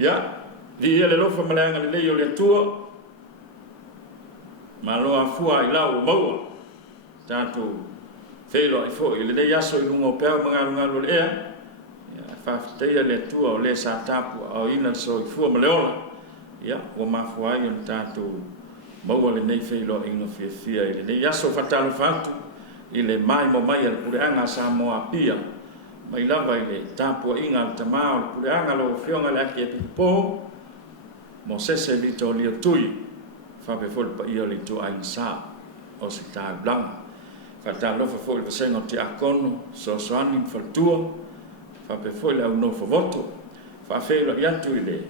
Ya, di le lofa malanga le yo le tua. Maloa fua I lau maua. Tātou whelo I fo I le yaso I lungo pēo mangalu le ea. Ya, whawhteia le tua o le sa tapu au ina so I fua maleola. Ya, o mafua I on tātou maua le nei whelo inga whiawhia I le yaso whatalo whatu I le mai mo mai al pureanga sa moa pia. Mai lava I le tapu inga al tamao al pureanga lo whionga le aki e pipo. Mo sese lito lia tui. Fabe fol pa ia le tu ai sa o si ta blanc fa ta lo fa fol pa sengo ti akono so soani fa tuo fa pe fol au no fa voto fa fe lo ia tu ile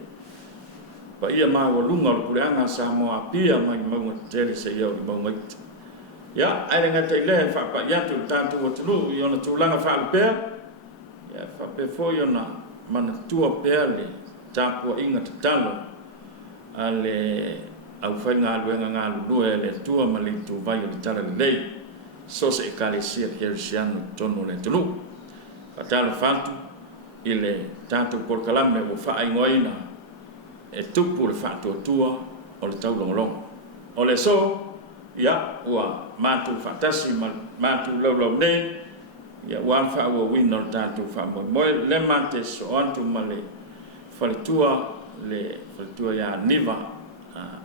pa ia ma wo lunga lo pureanga sa mo apia mai mo tele se ia mo mai ya ai nga te le fa pa ia tu tanto wo tu yo na tu langa fa pe ya fa pe fo yo na man tu pe le ta po inga talo ale au whainga aluenga ngā lulu e le tua mali tu vai o le tala le lei so se e kalesia kerisiano tono le tunu whatalo whatu I le tātou porkalame o wha ingoina e tupu le whatu tua o le tau longolongo o le so ia ua mātou whatasi mātou laulau nei ia ua wha ua wina o tātou wha moe le mate so antu ma le whalitua ia niva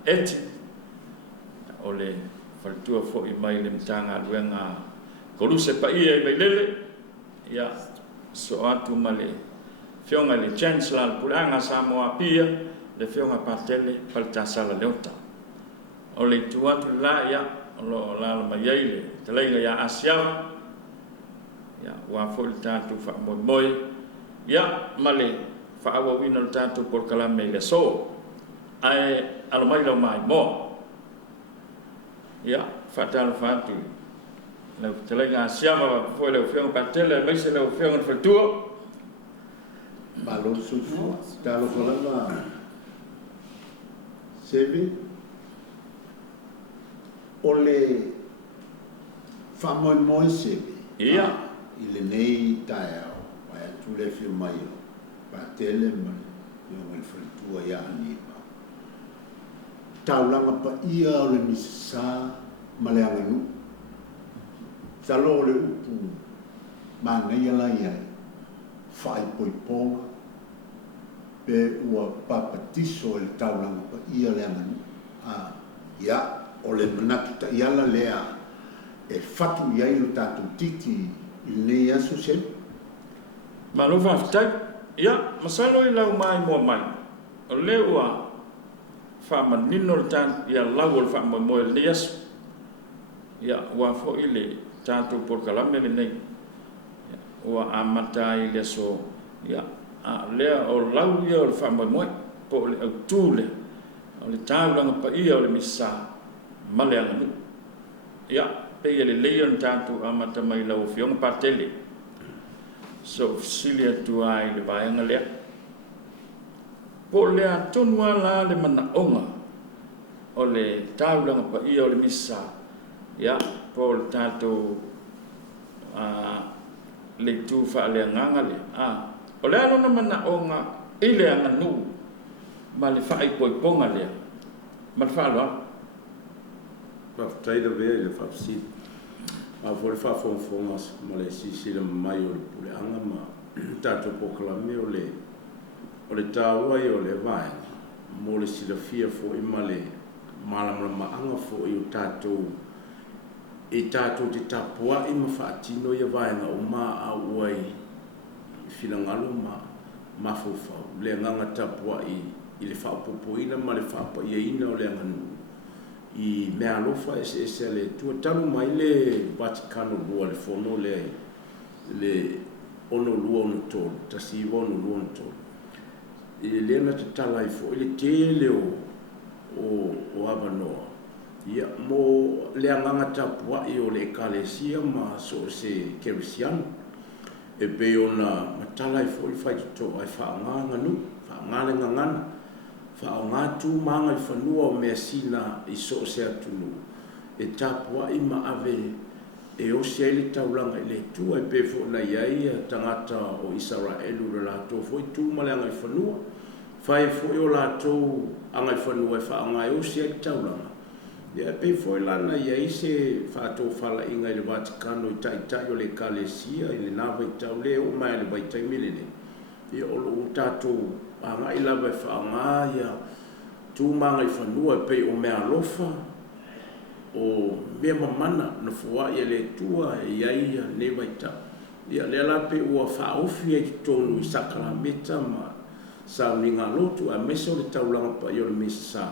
eti o le whalitua fo I mai le mtanga luenga koruse pa ia I leilele ia so atu ma le whionga le chancellor puranga Samoa pia le whionga patele paltasala leota o le tuatu la ia o lo la mai le te leiga ia asiawa ia wa fo le tatu wha moi ia ma le wha wina le tatu por kalame le so ai alo mai lo mai mo ya fatal fatu le telenga siama foi le fiong patele mai se le fiong fa tuo malo sufu talo kolama sevi ole famoi moi sevi ia ile nei taia wa tu le fi mai patele mai yo me fa tuo ya ni taulanga pa ia o le misa maleanga nu talo le upu mangai ala ia fai poiponga pe ua papatiso le taulanga pa ia le anga nu ia o le manaki ta iala lea e fatu iai lo tatu titi il ne aso se manu whaftai ia masalo I lau mai mua mai o le ua fama nino tan ia lawol fama moel nias ia wa fo ile tanto por kalame nei wa amata ile so ia a le o law ia o fama moel po le tule o le taula pa ia o le misa male anu ia pe ile leon tanto amata mai law fiong patele so silia tu ai le bainga le po le atonua la le manaonga o le taulanga pa ia o le misa ia po le tatou le tu fa le nganga le o le alona manaonga I le anganu ma le fai poiponga le ma le falo ma tai da ve le fa si ma for fa fongas ma le si le mai o le anga ma tatou proclame o le tāua I o le vai mo le silafia fo I ma le malama anga fo I o tātou e tātou te tapua I ma whaatino I a vai nga o ma a uai finangalo ma fofau le nganga tapua I le whaapopoina ma le whaapaia o le anganu I mea alofa ese le tuatalu mai le Vaticano lua le fono le ono lua ono tolu tasiwa ono lua ono tolu le na te talai fo le tele o avanoa ia mo le anganga tapua I o le ekalesia ma so se kerisiano e pe ona matalai fo le fai to ai whaanganga nu whaangale ngangana whaangatu manga I whanua o mea sina I so se atunu e tapua I ma ave e o se le taulanga I le tua e pe fo na iai tangata o Israelu le lato fo I tu maleanga I whanua fai foi o lātou angai whanua e whaangai o sia i tauranga. Ia pe foi lana ia i se whātou whala inga i le Vatikano i tai o le Kalesia i le nawa i tau le o mai le Vaitai Milene. Ia o lo tātou angai lawa e whaangai ia tū manga i whanua e pe o mea alofa o mea mamana na fua ia le tua e iaia ne Vaitau. Ia le ala pe ua whaofi e tonu i Sakarameta ma sa ninga lotu a meso le taulanga pa i o le mesa.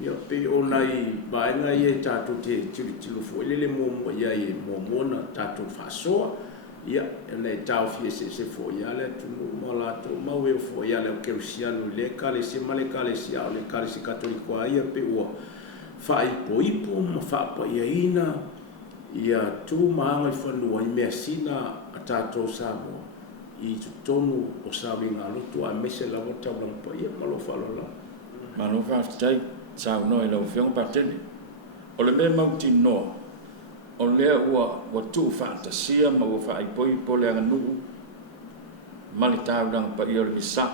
Ia pe o nai vaenga i e tātou te tilu fo le momo ia e momona tātou whasoa. Ia e nei tau fie se fo ia le tunu malato mau e fo ia le o keusianu le kale se male kale si au le kale se katolikoa ia pe ua whaipo ma whapa ia ina ia tū maanga i whanua i mea sina a tātou Samoa i tonu o sawi ngā lotu a mese la wata wangpa ia malo whalola. Mano whaftai sau noi lau whiong patene. O le mea mauti noa, o lea ua tū whantasia ma ua whaipoi po le anganuu mali tāurang pa i o le misa.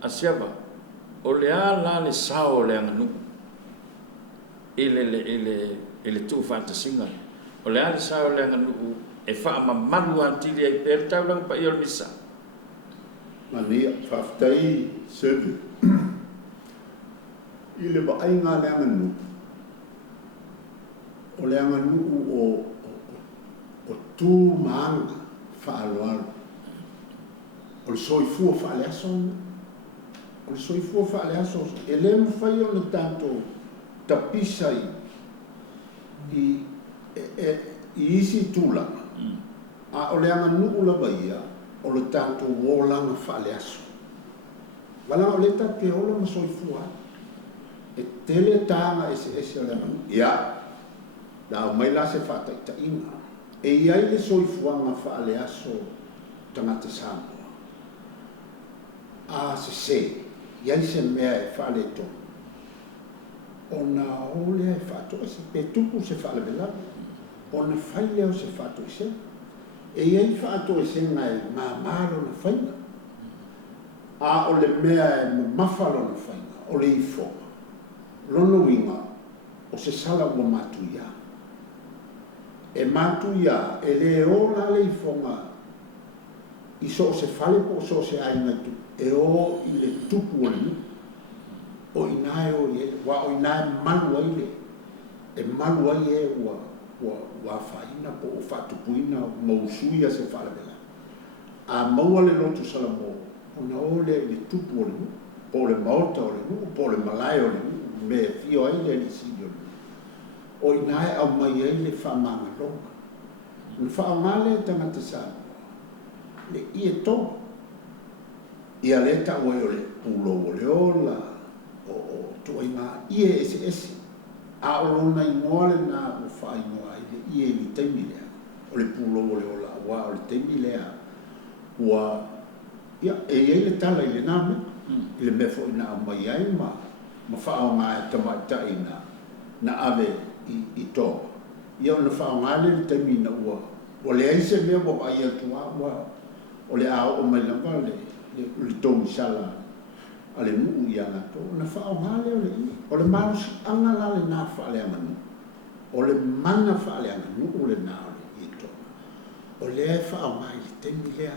A siapa, o lea la le sao le anganuu ele tū whantasinga. O lea le sao le anganuu e wha mamalu antiri ai per taurang pa i o le misa. Mania whaftai sevi. I le waai ngā le anganu. O le anganu o tū maanga whaaloalu. O le soifua whaaleaso. O le soifua whaaleaso. E le mwhai o le tātou tapisai i isi tūlanga. A o le anganu la waia o le tātou wōlanga whaaleaso. Wala o le tātou ola ma soifua. E tele tanga ese le anganu. Ia. Na o mai la se whataitaina. E iai le soifuanga whaaleaso tangata Samoa. A se. Iai se mea e whaale tonu. O na ole e whato e se. Pe tupu se whaale velana. O na whaile o se whato e se. E iai whato e se ngai maro na whaina. A o le mea e mafalo na whaina. O le ifonga. Lono inga o se sala ua matuia. E matuia e le ola le ifonga i so se fale po so se aina tu. E o i le tupu o le o inae o ie. Wa o inae malu ai le. E malu ai e wa whaina po o whatupuina mausuia se fale vela. A maua le lotu sala mo. O na o le tupu o le po le maota o le po le malai o le me fio ai le sio o inae au mai ai le whamanga longa le whaangale tangata Samoa le ie tō ia le tau ai o le pulo o le ola o tō inga ie ese a o lona i moale na o whai noa ai le ie ni teimi lea o le pulo o le ola wa o le teimi lea ua ia e ie le tala i le name i le mefo ina au mai ai ma whaonga e tamaitai na ave i tō. Ia na whaonga le taimi na ua. O le aise mea mo ai atua ua. O le ao o mai langa le tōmi sala. A le nuu i ana tō. Na whaonga le o le i. O le manusi anga la le nā whaale anganu. O le mana whaale anganu o le nā o le i tō. O le e whaonga i le taimi lea.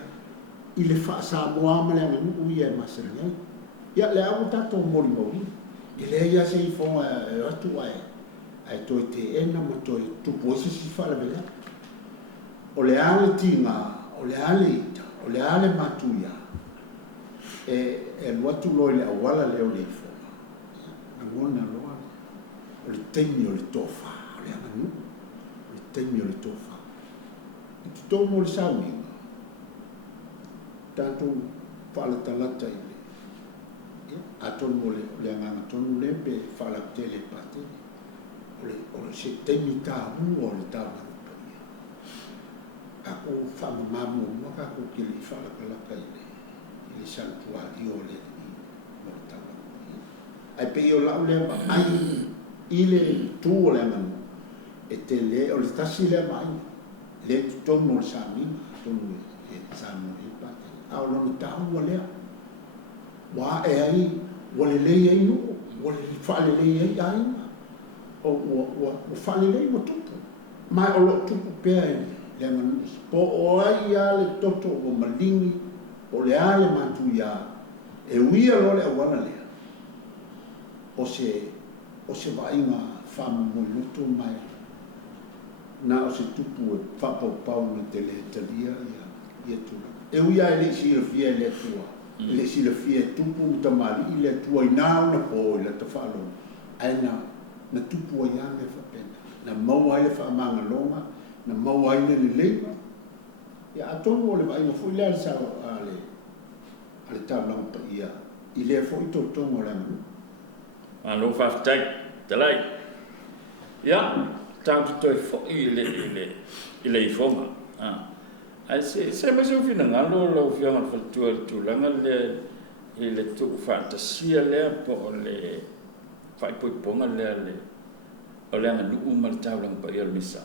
I le wha Samoa ma le anganu ui e masaringai. Ia le au tato mori mauri. I le ia se i fonga e atu ai. Ai toi te ena ma toi tupu ese si whala vela. O le ale tinga, o le ale ita, o le ale matuia. E luatu loi le awala leo le i fonga. Nangona loa. O le teimi o le tofa. O le anganu. O le teimi o le tofa. I tu tō mo le sauinga. Tātou whala talata i a tonu mo le anganga tonu le pe whala tele pate o le se teimi tāhu o le tāwana pania a ko whamamamu maka ko kili i whala kalaka i le santuari o le mo le tāwana pania ai pe i o lau le ai i le tū o le anganu e te le o le tasi le mai le tonu o le samina tonu e samu i pate a o lono tāhu o lea wa e ai wale le ai no wale fale le ai ai o fale le mo tupu mai o lo tupu pe le man po o ai ya le toto o malingi o le ale matu ya e wia lo le wana le o se va inga fama mo luto mai na o se tupu e fapo pau na tele talia ya tu e wia le si le fie le tua le si le fie tupu tamali le tua ina na po le tafalo aina na tupu ya me fa pena na mau ai fa manga longa na mau ai le leva ya atongo le vai mo fu le sa ale tablang pa ia ile fo ito tongo le mu alo fa tai talai ya tau to fo ile i foma ai se me so fina ngalo lo fia ma fa tu langa le ile tu fantasia le po le fai poi ponga le o le anu uma tau lang pa ia misa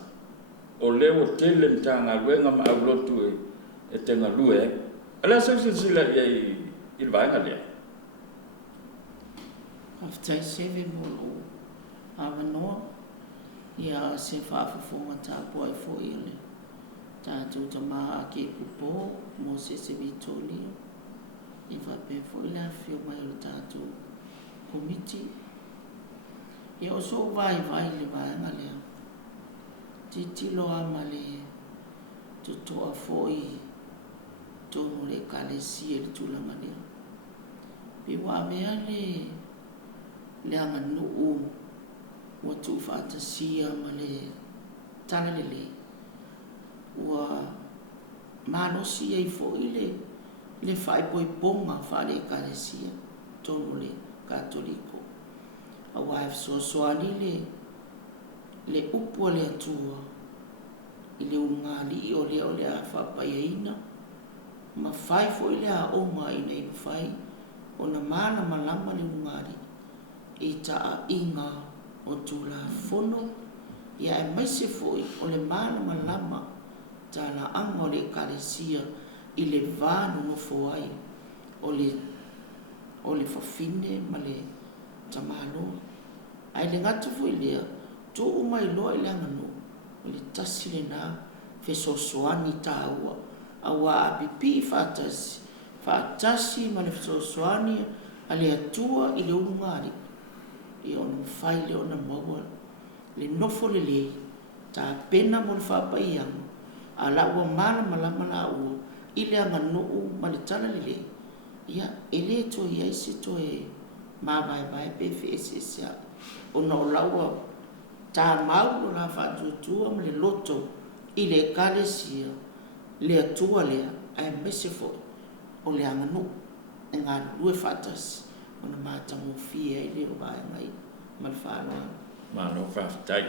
o le o tele tanga luenga ma aulo tu e tenga lue ala so sila il vai ngale after 7 bolo avano ya se fa fonga ta boy fo ile ta tu tama ke kupo mo se vitoli e va pe fo ile fio mai ta tu committee ya so vai le vai ngale titi lo amale tu to foi tonu le kalesi e tu la mania pe wa me le anganu wa tu fantasia male tanale wa mano si e foi le fai poi ponga fa le kalesi tonu le katoliko a wife so ani le upo le atua ile ungali o le fa paina ma fai fo ile a o mai nei fai ona mana malama le ungali e ta inga o tula fono ya e mai se foi o le mana malama ta la anga le kalesia ile vano no foi o le fafine ma le tamalo ai le ngata foi le tu mai lo ile ngano le tasile na fe sosoani taua awa pipi fatasi ma le sosoani ale atua i le ungari i on fai le ona maua le nofo le ta pena mo le whapaiang ala ua mana malama la ua i le ngano ma le tana le ia ele to ia isi to e ma vai pe fesi ona o laua ta mau la fa tu am le loto i le kalesia le atua le ai mesifo o le anganu nga due fatas ona mata mo fia i le vai mai mal falo ma no fa tai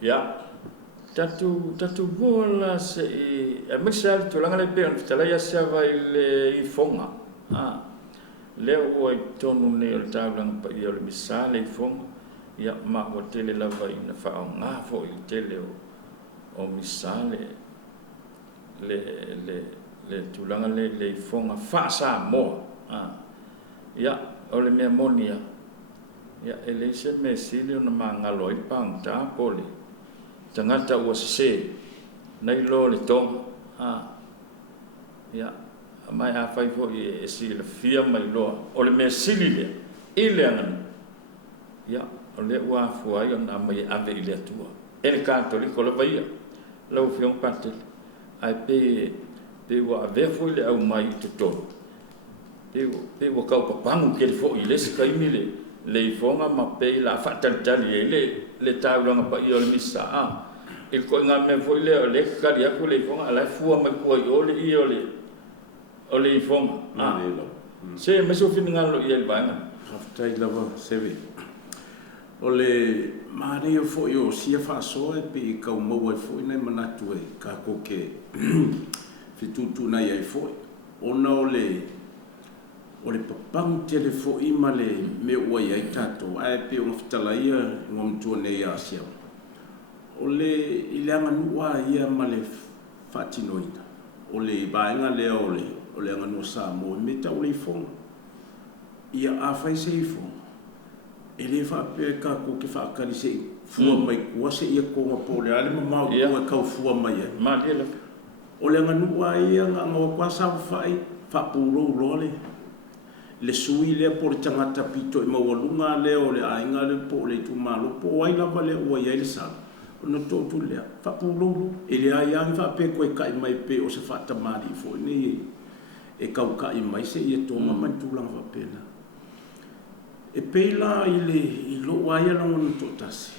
ya tatu bola se e misal tu langa le ben tala ya se vai le i fonga le o i tonu ne o tablang pa i le misale i fonga ya ma o tele la vai na fa nga fo i tele o misale le tulanga le fonga fa sa mo ya o le memonia ya ele se me sili na manga loi pang ta pole tangata o se nei lo le tong ya mai a fai fo e si le fia mai lo o le me sili le ile an ya o le wa fo ai na mai ave ile tua el cattolico lo vai lo fion parte ai pe wa ave fo le au mai to pe wa ka pa pangu ke fo ile se kai mi le fonga ma pe la fa tali le taulanga pa i le misa il ko nga me fo le ka dia ko le fonga la fu ma ko o le fonga se me so fin nga lo i ba nga haftai lava sevi ole mari fo yo si fa so e pe ka mo wa fo nei manatu e ka ko ke fitutu na ia fo ona o le papang tele fo i male me ua ia i tato ai pe o fitala ia ngom tuone ia sia o le ileanga nua ia male fatinoina o le baenga lea o le anga no sa mo me ta o le fonga ia a fai sei fo e le fa pe ka ko ke fa ka li sei fua mai kua se ia ko nga po le ale ma ko ka fua mai ma le o le nganu wa ia nga kwa sa fai fa pulo role le sui le por tangata pito e mawalunga le o le ainga le po le tu malo po ai la vale o ia le sa no to tu le fa pulo e le ai an fa pe ko kai mai pe o se fa tamari fo ni e kau kai mai se ia to ma tu lang fa pena e peila ile I lo wa ia no to tasi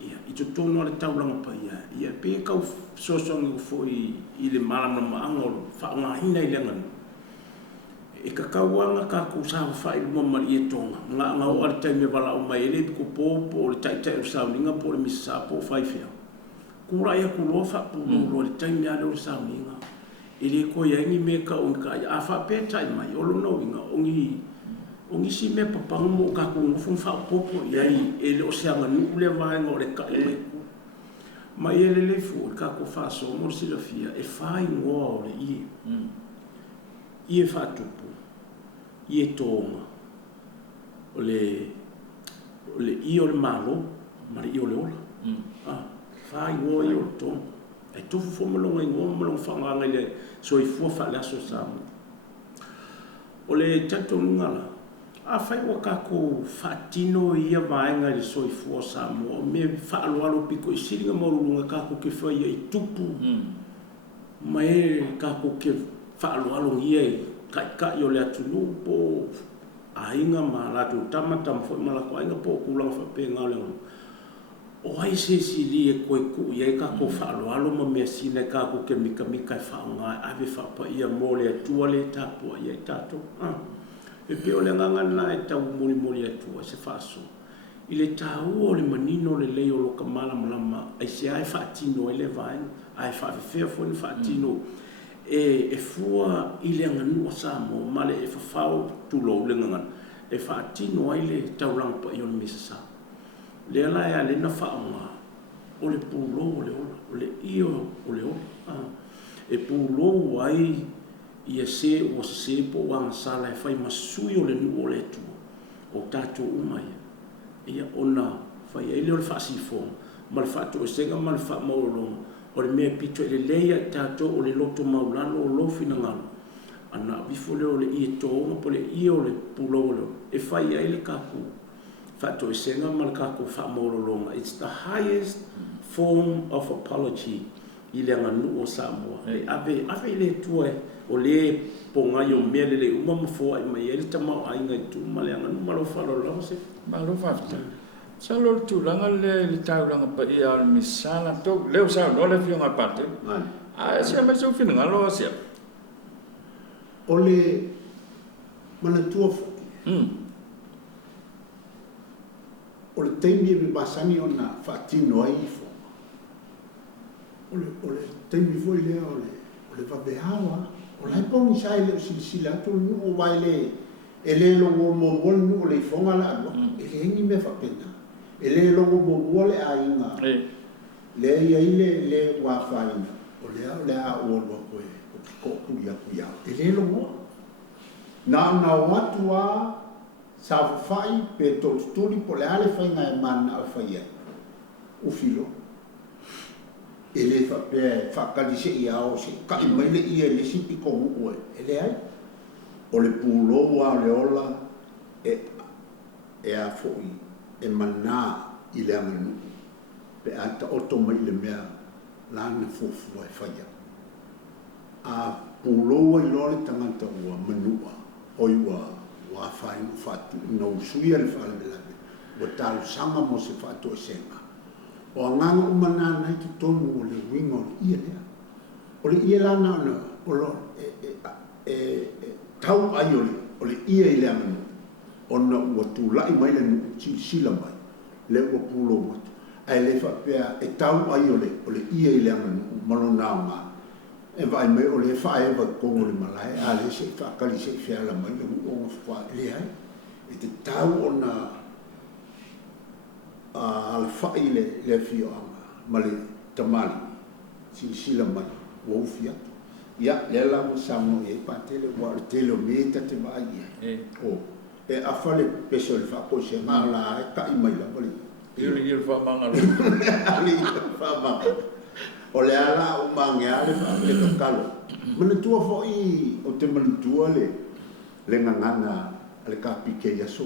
ia I to no le tau lang pa ia pe kau so ngi fo I le malam ma angol fa nga hina ile ngan e ka kawanga ka ku sa fa I mo ma I tonga nga o ar tai me bala o mai le ku po le tai tai sa ninga po le misa po fa fia ku ra ia ku lo fa po lo le tai me ale o sa ninga ile ko ia ni me ka on ka a fa pe tai mai o lo no inga ongi si me papa mo ka ku fu fa popo ia I le o se anga nu le vai ngo le ka mai ma ele le fu ka ko fa so mo si la fia e fa ngo le I e fa tupu I e tonga o le I o le malo ma le I o le ola fa ngo I o le tonga e tofu fo mo lo ngo mo lo fa nga le so I fu fa la so sa o le tato ngala a fai wa ka ko fatino ia vaenga I so I fu sa mo me fa alo piko I siringa mo lunga ka ko ke fa I tupu mai ka ko ke fa alo ia ka yo le atunu po ainga ma la tu tamata fo mala ko ainga po kula fa pe nga le o ai se si li e ko ku ia ka ko fa alo ma me sina ka ko ke mika fa nga ave fa pa ia mo le tu le ta po ia tato e pe o le nganga na e tau mori atu se faso ile tau o le manino le leo lo kamala malama ai se ai fatino ele vai ai fa fe fo ni fatino e fua ile nganu sa mo male e fa fau tu lo le nganga e fatino ile tau lang pa yon misa le ala ya le na fa nga o le pulo o le io o le e pulo ai ia se o se po wang sala fai masui o le nu o le tu o tato umai ia ona fai ele o le fasi fo mal fato se ga mal fa mo o le me pito le leia tato o le loto maulano o lo fina ngalo ana bifole o le I to mo po le I o le pulo e fai ele kaku fato se ga mal kaku fa mo lo it's the highest form of apology ile nganu o Samoa ave le tue o le ponga yo mele le uma mafo ai mai ele tama ai ngai tu male nganu malo falo lo se malo fafta salo tu langa le tau langa pa ia al misala to le sa no le fiona parte se ma so fina ngalo se o le mana tua fo o le teimi e basani ona fatino ai fo o le teimi fo ile o le vabeawa o lai poni sai le sila tu no o vai le lo mo no le fonga la ele ngi me fa pena ele lo mo le ainga le ia le wa fa ina o le a o lo ko ya ele lo mo na watua sa fai pe to studi po le ale fa ina man al fa ia o filo ele fa pe fa ka dise ia o se ka I mai le ia le si piko o ele ai o le pulo wa le ola e a foi e mana I le amanu pe ata oto mai le mea la na fofu ai fa ia a pulo wa lo le tangata wa manua o wa fa no fatu no suia le fa le la o tal sanga mo se fatu senga o nganga umana na ki tonu o le wingo o le ia lana ona o lo tau aiole o le ia I le amanu ona ua tula'i mai le sila mai le ua pulo watu ai le fa pea e tau aiole o le ia I le amanu malona o ngā e vai mai o le fa eva kongo le malai a le se fa kali se fiala mai le o fa le ai e te tau ona al fa le fio male tamali sila mai o fia ya le la mo samo e pa tele wa tele me ta te vai o e afale peso le fa ko se ma la ka I mai la poli il fa manga ali fa ma o le ala o manga ale fa le kalo mana tua fo I o te mana tua le nganga le ka pike ya so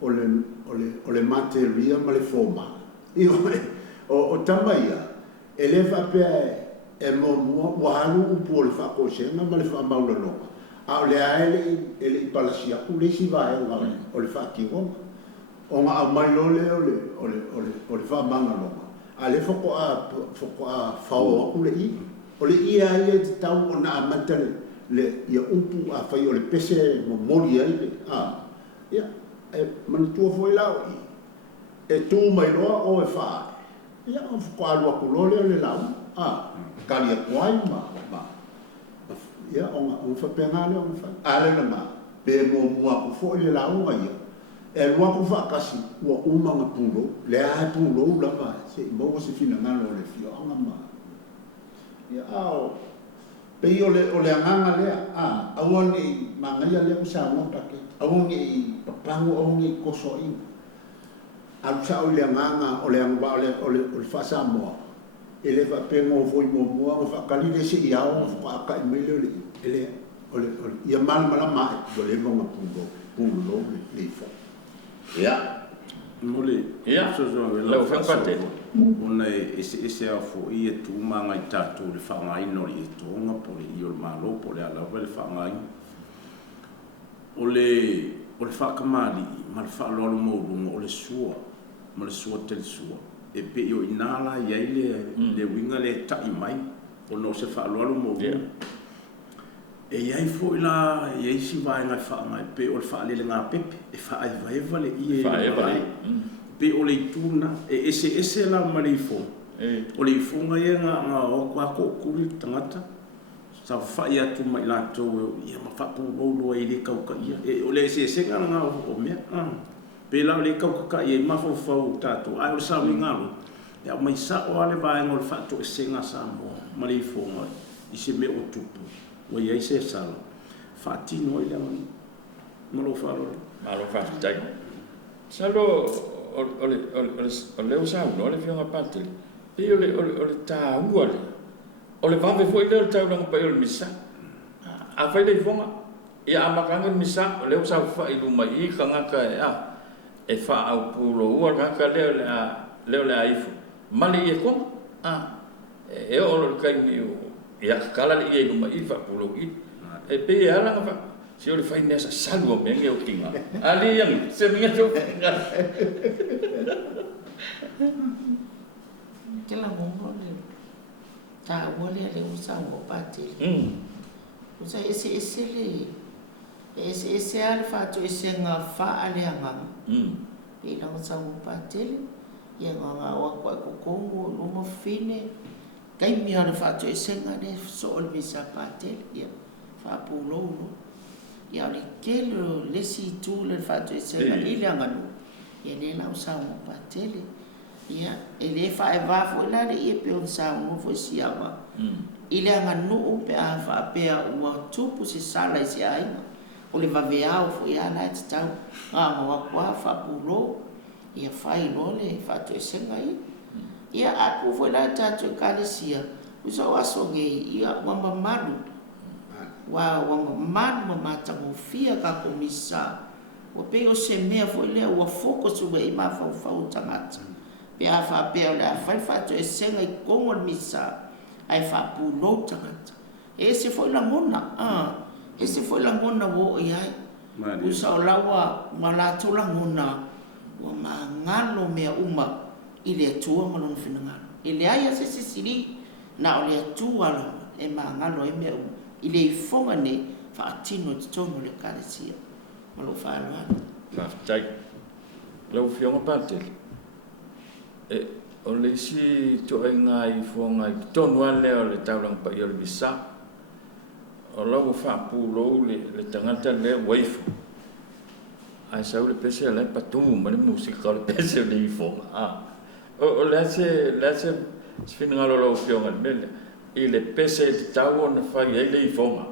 o le materia ma le forma o tamaia e le fa pe e mo haru upu o le fa ko se ma le fa maula no a le ele palasia ku le si vai o le fa ki o nga mai lo le fa manga no a le foko a fa o ku le o le ia te tau o na matale le ia upu a fai o le pese mo mori ai le ia e man tu foi la e tu mai loa o e fa ia o foko a lo ku lo le la kali e kwai ma ia o fa penale o fa ale na ma pe mo ku fo le la o ia e lo ku fa kasi o uma nga pulo le a pulo la va se mo se fina ngalo le fio nga ma ia au pe o le nganga le awoni mangaia le usa mo pake awoni papango awoni koso I al sa o le nganga o le ngwa o le fa sa mo ele va pe mo foi mo fa kali le se ia o fa ka me le ele o ia mal mala ma do le mo pulo le fa ia mole so le fa pate ona ese a fo I tu manga I tatu le fa ngai no I to nga po I o malo po le ala le fa ngai o le fa kamali ma le fa lo mo o le sua ma le sua tel sua e pe yo inala ia le winga le tai mai o no se fa lo mo e ia fo la ia si vai nga fa mai pe o fa le nga pepe e fa ai vai le ia pe o le tuna e ese la marifo o le funga ia nga o ko kuri tangata sa fa ia tu mai la to ia ma fa pu lo le ka ia e o le ese nga o me pe la le ka ia ma fo tato ai o sa mi ngalo ya mai sa o ale vai ngol fa to ese nga sa mo marifo nga I se me o tupu o ia se salo fa ti no ile mo lo fa tai salo o le usa no le fiona parte e o le ta uale o le vave foi le tau lang pa o misa a fai le fonga ia amakanga misa o le usa fa I luma I kanga ka e fa au pulo ua ka le aifu mali e ko e o le kai ni ia kala le I luma I fa pulo I e pe ala fa si o le fai nesa salu me nge o kinga ali yang se minga to Kela mongo le ta wole le usa ngo pati usa ese al fa to ese nga fa ale anga pe la usa ngo pati ye nga wa ko kongo no mo fine kai mi ala fa to ese nga de so ol bisa pati ye fa pulo no ya le kelo le si tu le fa to ese nga ile anga no ye le la usa ngo pati ia ele fa eva fo la de e pe on sa mo fo siama ile anga no pe a fa pe a wa tupu se sala se ai o le va vea fo ia na tsa mo wa kwa fa pulo ia fa I no le fa to senga ia a ku fo la ta to kalesia uso aso ge ia wa mamalu wa mamalu mata mo fia ka komisa o pe o se me fo le wa foko su be ma fa tangata pe a fa pe o la fa to senga I kongo misa ai fa pulo tangata ese foi la mona ese foi la mona wo ia usa la wa mala to la mona wa mangalo me uma ile tua mo finanga ile ai se sili na o le tua la e mangalo e me ile fonga ne fa tino to mo le kalesia mo lo fa la fa tai lo fiona parte e o le si to ngai fonga tonu ale o le taulang pa yo le bisa o lo fa pulo le tangata le waifu ai sa le pese le patu ma le musica le pese le fonga o le se sfina lo fiona mele e le pese de tau na fa le fonga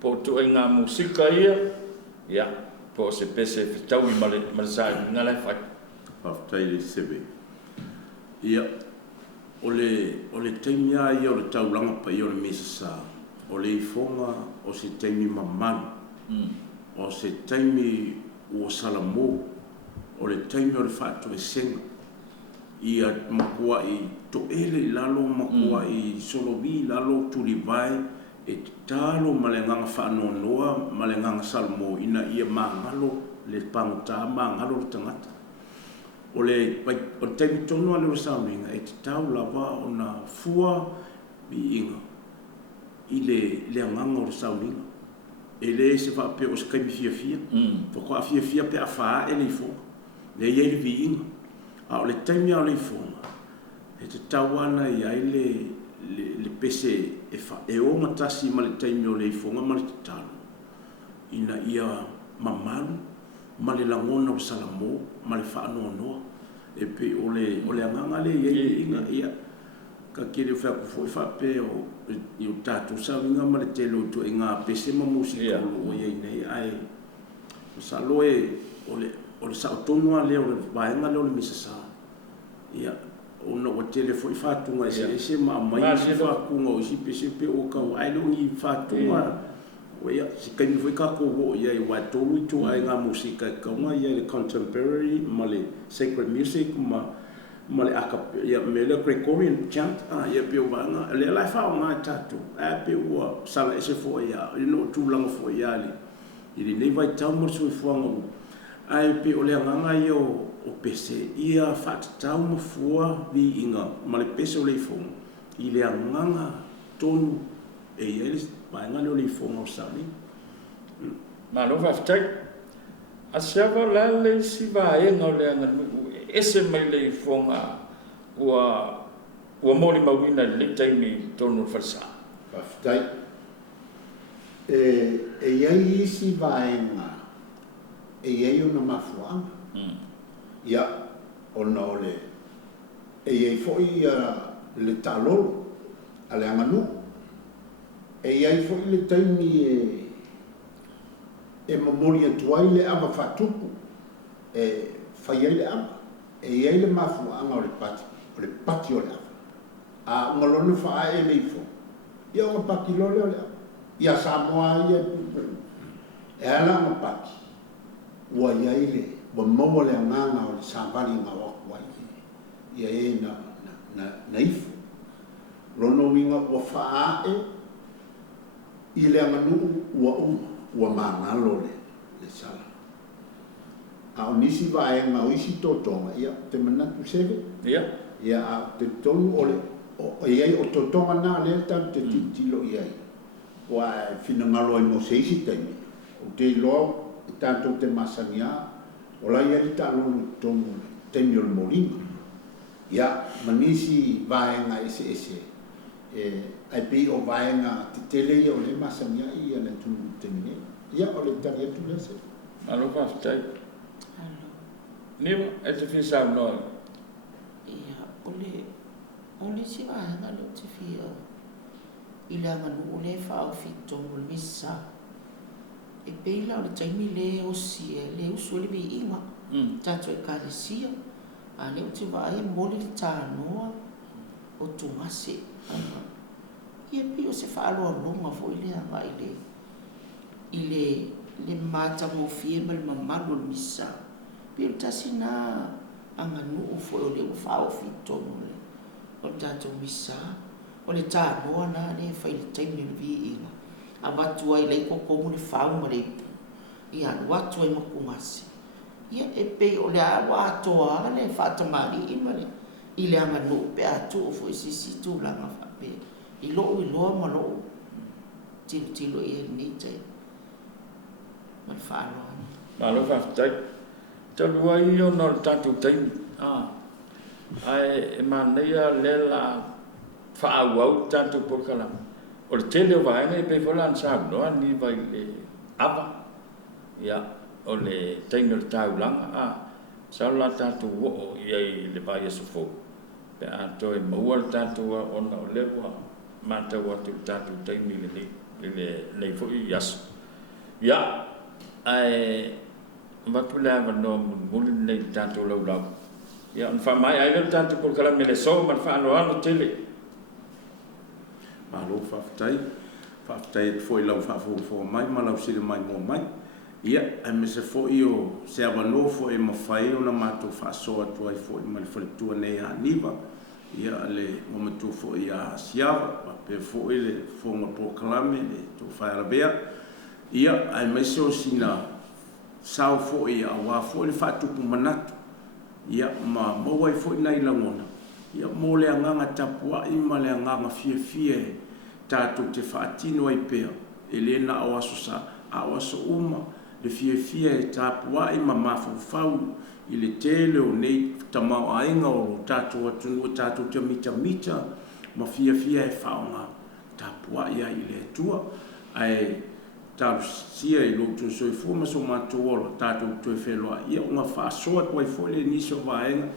po to nga musica ia ia po se pese fitau I male sai ngala fa Whaftai le sebe. Ia, ole teimia ia o le taulanga pa ia o le mesa sa. O le ifonga o se teimi mamanu. O se teimi o salamo. O le teimi o le whātua e senga. Ia makua I toele lalo, makua I solovi lalo turi vai. E talo malenganga whaanonoa, malenganga salamo ina ia mangalo le pangata, mangalo le tangata. O le taimi tono ale o sauninga e te tau lava o na fua bi inga I le anganga o le sauninga e le se whape o se kaimi fia whakoa fia pe a whaa e le ifonga le iei le bi inga a o le taimi a le ifonga e te tau ana I ai le pese e wha e o matasi ma le taimi o le ifonga ma le te talo ina ia mamalu ma le langona o salamo ma le whaanonoa e pe o le anganga le iei inga ia ka kere whaku fwoi whape o I o tātou sauinga ma le telo tu e ngā pese ma musika o iei nei ai o sa loe o le sautonua le o le vaenga le o le misasa ia o na o tele fwoi whatunga e se ma mai si whakunga o si pese pe o kau ailongi whatunga o ia si kaimi fwoi kako o ia I wai tolu I tu ai ngā musika e kaunga ia le contemporary ma le sacred music ma le ia me le Gregorian chant ia pe o vanga le lai whao ngā tatu a pe ua sala ese fo ia I no tūlanga fo ia li I li nei vai tau mar sui fuanga u ai pe o le anganga ia o pese ia whatatau ma fua vi inga ma le pese o le ifonga I le anganga tonu e ia le vaenga le o le ifonga o sali ma no whaftai a sewa lale si vaenga o le anganu ese mai le ifonga ua mori mawina le taimi tonu whasa Whaftai e iei isi vaenga e iei o na mafuanga ia o na ole e iei foi le talolo a le anganu e iei foi le taimi e mamori atuai le ama whatupu e whaiei le ama e iei le mafuanga o le pati o le ama a ungalone wha e le ifo ia o paki lole o le ama ia Samoa ia e ala o paki ua iei le wa maua le anganga o le sāpari ngā waku ai ia e na ifo lono winga ua wha I le anganu ua mangalo le sala a o nisi vaenga o isi totonga ia te manatu seve ia a te tonu o iei o totonga nā lea tam te titilo iei ua finangalo I mo se isi taimi o te iloa I tātou te masania o lai ali tālono tonu taimi o le molinga ia manisi vaenga ese ai pe o vaenga te tele ia o le masania ia le tunu temine ia o le tari atu le se alo whaftai nima e te whisa noi ia o le si vaenga le o te whia I le anganu o le whao whitono le misa e peila o le taimi le osi le usu le bi inga tato e kālesia a le o te vai moli le tānoa o tungase ia pi o se whaaloa longa fo I le anga I le mata mo fie ma le mamalu le misa pi o tasi na anganu o fo o le o whao whitono le o tato misa o le tānoa na le whai le taimi le bi inga a watu ai lei kokomu le whao ma le ipu ia watu ai makungasi ia e pe o le awa atoa le whatamari I le anganu pe atu o fo I sisi tūlanga whape I loa ma loo tilo I nei tai ma le whaaloa ma lo whaftai talua I o no tātou taimi ai e manea le la whaauau tātou pokalama o le tele o vaenga I pe whala ansau noa ni vai le ava ia o le taimi o le taulanga sao la tātou o iai le vai e sofo pe ato e maua le tātou ona o lewa mātau atu tātou taimi le nei fo I aso ia ai matula no muli nei tanto lau lau ia on fa mai ai le tanto por kala mele so man fa no ano tele ma lo fa tai foi lau fa fo mai ma lau sile mai mo mai ia ai me se fo io se ava no fo e ma fai ona ma to fa so atu ai fo ma le fo tu nei a niva ia le mo tu fo ia siava pe fo ile fo ma po klame le to fa la bea ia ai me se o sina sao fo ia wa fo le fa tu pu manatu ia ma mo wai fo nei la ngona ia mo le nganga tapua i ma le nganga fie tatu te fa tino ai pe ele na awaso sa awaso uma le fie tapua i ma mafau i le tele o nei tamau ainga o tatu atu tatu te mita ma fie e faunga tapua ia i le tua ai tau sia i lo tu so fu ma so ma to tatu tu felo ia uma fa so poi fo le ni so vaenga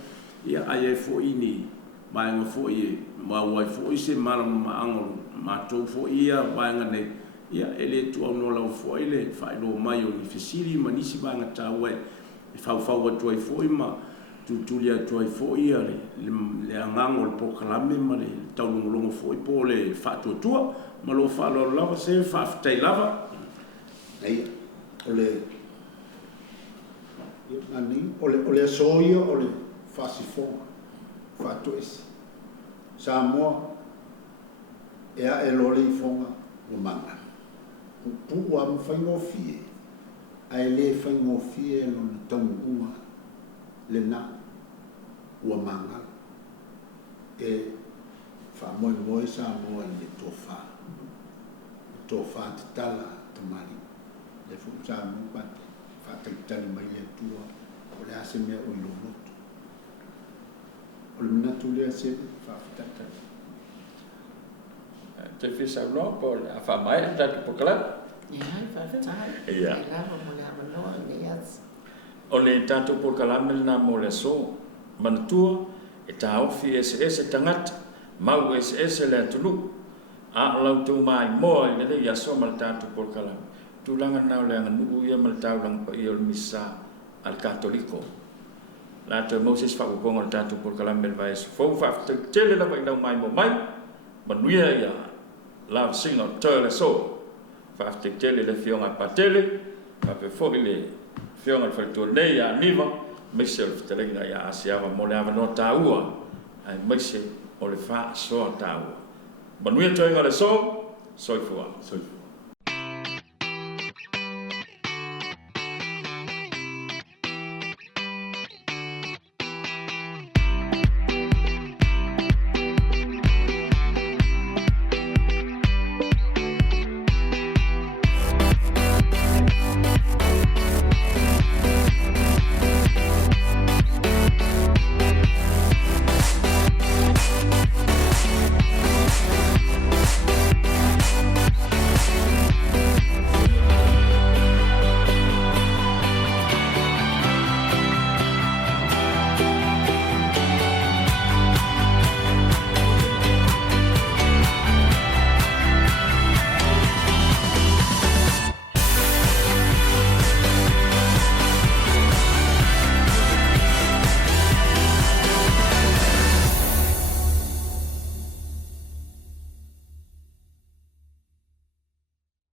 ia ai fo ini vaenga fo i ma wai fo i se mala ma angolo ma to fo ia vaenga nei ia ele tu no la fo ile fa lo mai o ni fisili ma ni si vaenga ta wai fa tu fo i ma tu lia tu fo ia le angangol po kalame ma le tau longo fo i po le fa tu ma lo fa lo lava se fa tai lava ai ole soia ole fasifo fatois Samoa e lo le fonga o manga pu am fango fie ai le fango fie no tonga le na o manga e fa moi Samoa le tofa tala tamari le fu Samoa pa fa tali mai le tua o le asemia o lo moto o le natule se fa tata te fisa no por a fa mai tanto por kala ia fa tai ia la mo la no ni as o le tanto por kala mel na mo le so man tua e ta ofi ese tangata mau ese le tulu a lau tu mai mo le ya so mal tanto por kala tu langa na le ngu ia mal tau lang pa il misa al cattolico la te Moses fa ko ngol tanto por kala mel vai fo fa te tele la vai mai mo mai manuia ya la singa tele so fa te tele le fionga patele fa pe fo ile fionga fa to nei ya niva mesel telenga ya asia mo le ava no taua ai mese o le fa so taua manuia toinga le so fo